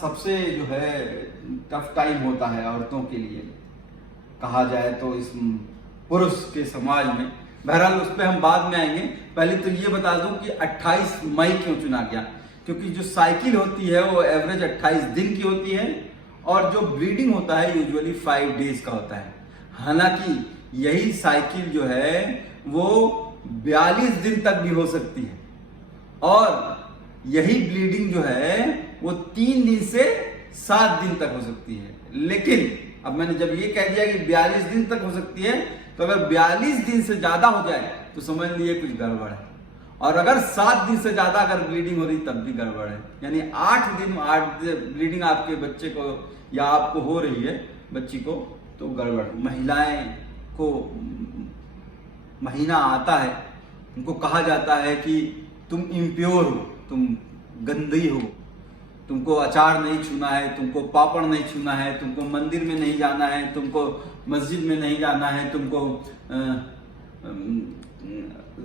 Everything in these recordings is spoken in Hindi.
सबसे जो है टफ टाइम होता है औरतों के लिए, कहा जाए तो इस पुरुष के समाज में। बहरहाल उस पर हम बाद में आएंगे। पहले तो ये बता दूं कि 28 मई क्यों चुना गया, क्योंकि जो साइकिल होती है वो एवरेज 28 दिन की होती है और जो ब्लीडिंग होता है यूजुअली 5 डेज का होता है। हालांकि यही साइकिल जो है वो 42 दिन तक भी हो सकती है और यही ब्लीडिंग जो है वो 3 दिन से 7 दिन तक हो सकती है। लेकिन अब मैंने जब ये कह दिया कि 42 दिन तक हो सकती है, तो अगर 42 दिन से ज्यादा हो जाए तो समझ लीजिए कुछ गड़बड़ है, और अगर 7 दिन से ज्यादा अगर ब्लीडिंग हो रही तब भी गड़बड़ है। यानी 8 दिन ब्लीडिंग आपके बच्चे को या आपको हो रही है बच्ची को, तो गड़बड़। महिलाएं को महीना आता है, उनको कहा जाता है कि तुम इम्प्योर हो, तुम गंदी हो, तुमको अचार नहीं छूना है, तुमको पापड़ नहीं छूना है, तुमको मंदिर में नहीं जाना है, तुमको मस्जिद में नहीं जाना है, तुमको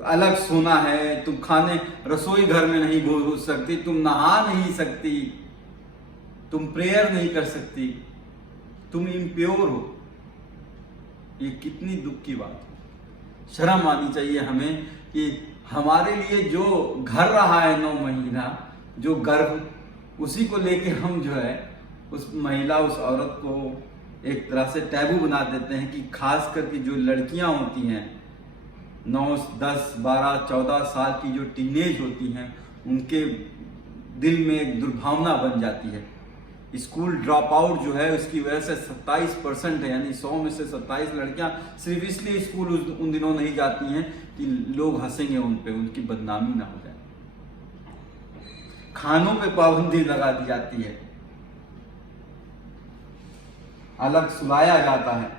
अलग सोना है, तुम खाने रसोई घर में नहीं घुस सकती, तुम नहा नहीं सकती, तुम प्रेयर नहीं कर सकती, तुम इम्प्योर हो। ये कितनी दुख की बात है। शर्म आनी चाहिए हमें कि हमारे लिए जो घर रहा है 9 महीना, जो गर्भ, उसी को लेके हम जो है उस महिला, उस औरत को एक तरह से टैबू बना देते हैं कि खास करके जो लड़कियां होती हैं 9, 10, 12, 14 साल की जो टीनेज होती हैं, उनके दिल में एक दुर्भावना बन जाती है। स्कूल ड्रॉप आउट जो है उसकी वजह से 27% है, यानी 100 में से 27 लड़कियां सिर्फ इसलिए स्कूल उन दिनों नहीं जाती हैं कि लोग हंसेंगे उन पे, उनकी बदनामी ना हो जाए। खानों पे पाबंदी लगा दी जाती है, अलग सुलाया जाता है।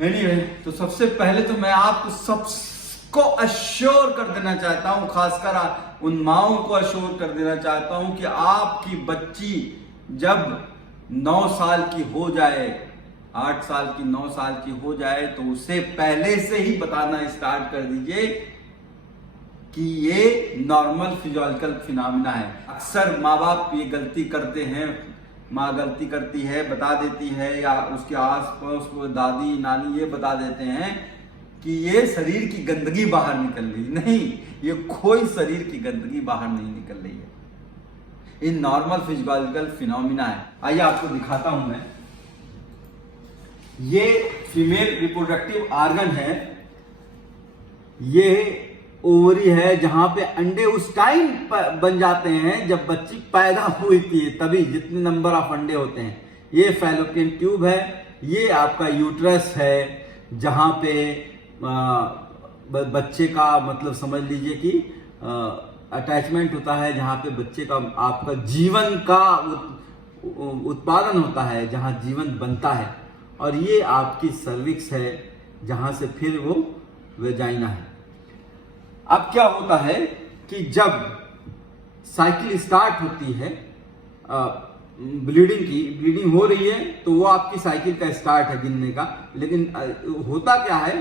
एनीवे, तो सबसे पहले तो मैं आपको सबको अश्योर कर देना चाहता हूं, खासकर उन माओं को अश्योर कर देना चाहता हूं कि आपकी बच्ची जब 9 साल की हो जाए, 8 साल की 9 साल की हो जाए, तो उसे पहले से ही बताना स्टार्ट कर दीजिए कि ये नॉर्मल फिजियोलॉजिकल फिनोमिना है। अक्सर माँ बाप ये गलती करते हैं, माँ गलती करती है, बता देती है, या उसके आस पास दादी नानी ये बता देते हैं कि ये शरीर की गंदगी बाहर निकल रही। नहीं, ये कोई शरीर की गंदगी बाहर नहीं निकल रही है, ये नॉर्मल फिजियोलॉजिकल फिनोमिना है। आइए आपको दिखाता हूं मैं। ये फीमेल रिप्रोडक्टिव ऑर्गन है, ये ओवरी है जहां पे अंडे उस टाइम बन जाते हैं जब बच्ची पैदा हुई थी, तभी जितने नंबर ऑफ अंडे होते हैं। ये फैलोपियन ट्यूब है, ये आपका यूट्रस है जहां पे बच्चे का मतलब समझ लीजिए कि अटैचमेंट होता है, जहां पे बच्चे का आपका जीवन का उत्पादन होता है, जहां जीवन बनता है। और ये आपकी सर्विक्स है जहां से फिर वो वेजाइना है। अब क्या होता है कि जब साइकिल स्टार्ट होती है ब्लीडिंग की, ब्लीडिंग हो रही है, तो वो आपकी साइकिल का स्टार्ट है गिनने का। लेकिन होता क्या है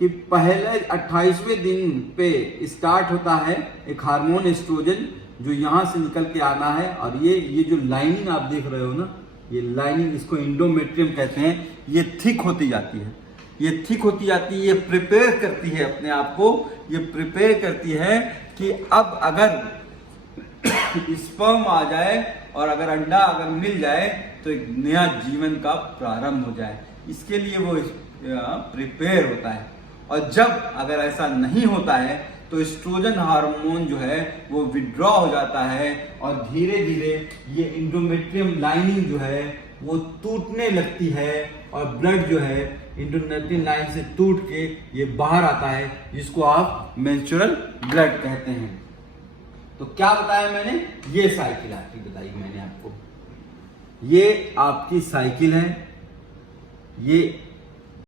कि पहले 28वें दिन पे स्टार्ट होता है एक हार्मोन एस्ट्रोजन, जो यहां से निकल के आना है। और ये जो लाइनिंग आप देख रहे हो ना, ये लाइनिंग, इसको इंडोमेट्रियम कहते हैं, ये थिक होती जाती है, ये थिक होती जाती है, ये प्रिपेयर करती है अपने आप को, ये प्रिपेयर करती है कि अब अगर स्पर्म आ जाए और अगर अंडा अगर मिल जाए तो एक नया जीवन का प्रारंभ हो जाए, इसके लिए वो प्रिपेयर होता है। और जब अगर ऐसा नहीं होता है तो एस्ट्रोजन हार्मोन जो है वो विड्रॉ हो जाता है और धीरे धीरे ये इंडोमेट्रियम लाइनिंग जो है वो टूटने लगती है और ब्लड जो है इंडोमेट्रियम लाइन से टूट के ये बाहर आता है, जिसको आप मेंस्ट्रुअल ब्लड कहते हैं। तो क्या बताया मैंने, ये साइकिल आपकी बताई मैंने आपको, ये आपकी साइकिल है, ये